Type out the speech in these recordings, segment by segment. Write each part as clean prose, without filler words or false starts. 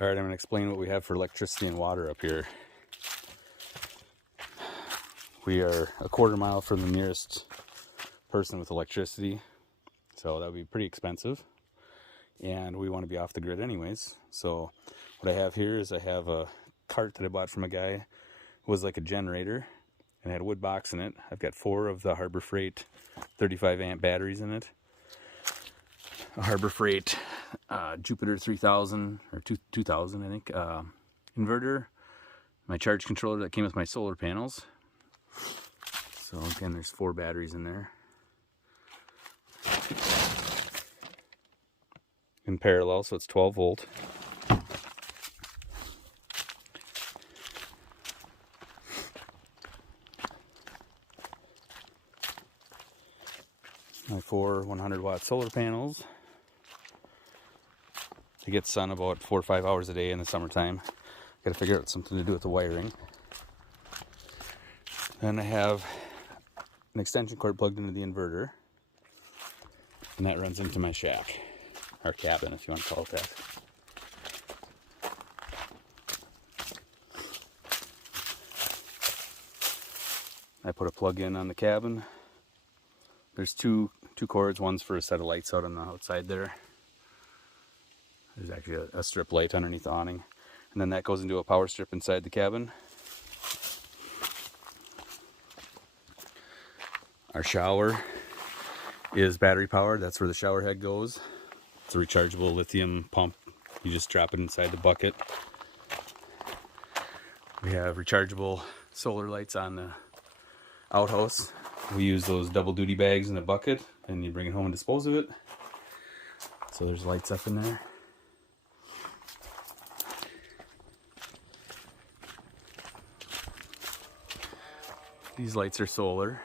Alright, I'm going to explain what we have for electricity and water up here. We are a quarter mile from the nearest person with electricity, so that would be pretty expensive. And we want to be off the grid anyways. So what I have here is I have a cart that I bought from a guy. It was like a generator and had a wood box in it. I've got 4 of the Harbor Freight 35 amp batteries in it. A Harbor Freight Jupiter 3000 or 2000 I think inverter, my charge controller that came with my solar panels. So again, there's 4 batteries in there in parallel, so it's 12 volt. My 4 100 watt solar panels. I get sun about 4 or 5 hours a day in the summertime. Got to figure out something to do with the wiring. Then I have an extension cord plugged into the inverter, and that runs into my shack, or cabin if you want to call it that. I put a plug in on the cabin. There's two cords. One's for a set of lights out on the outside there. There's actually a strip light underneath the awning. And then that goes into a power strip inside the cabin. Our shower is battery powered. That's where the shower head goes. It's a rechargeable lithium pump. You just drop it inside the bucket. We have rechargeable solar lights on the outhouse. We use those double duty bags in a bucket, and you bring it home and dispose of it. So there's lights up in there. These lights are solar.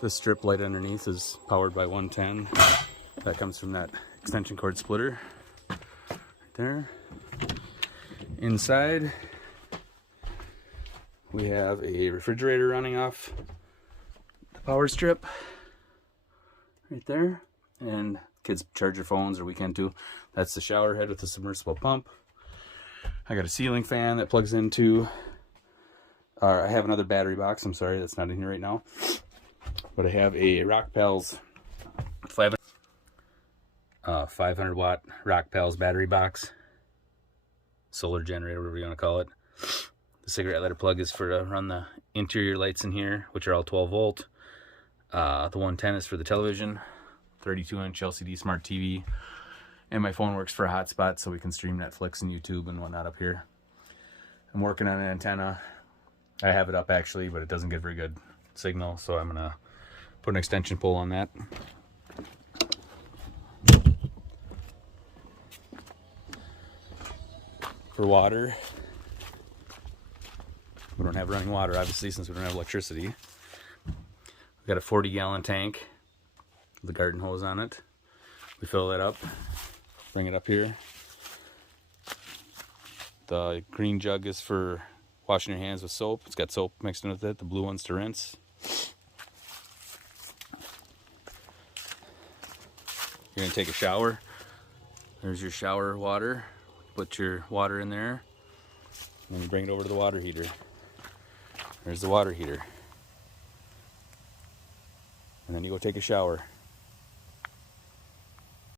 The strip light underneath is powered by 110. That comes from that extension cord splitter right there. Inside, we have a refrigerator running off the power strip right there. And kids charge their phones, or we can too. That's the shower head with the submersible pump. I got a ceiling fan that plugs into, I have another battery box, I'm sorry, that's not in here right now. But I have a Rockefeller's 500 watt Rockefeller's battery box. Solar generator, whatever you want to call it. The cigarette lighter plug is for to run the interior lights in here, which are all 12 volt. The 110 is for the television, 32-inch LCD smart TV. And my phone works for a hotspot, so we can stream Netflix and YouTube and whatnot up here. I'm working on an antenna. I have it up actually, but it doesn't get very good signal, so I'm gonna put an extension pole on that. For water, we don't have running water obviously since we don't have electricity. We've got a 40-gallon tank with a garden hose on it. We fill that up, bring it up here. The green jug is for washing your hands with soap. It's got soap mixed in with it. The blue one's to rinse. You're gonna take a shower. There's your shower water. Put your water in there, and then you bring it over to the water heater. There's the water heater. And then you go take a shower.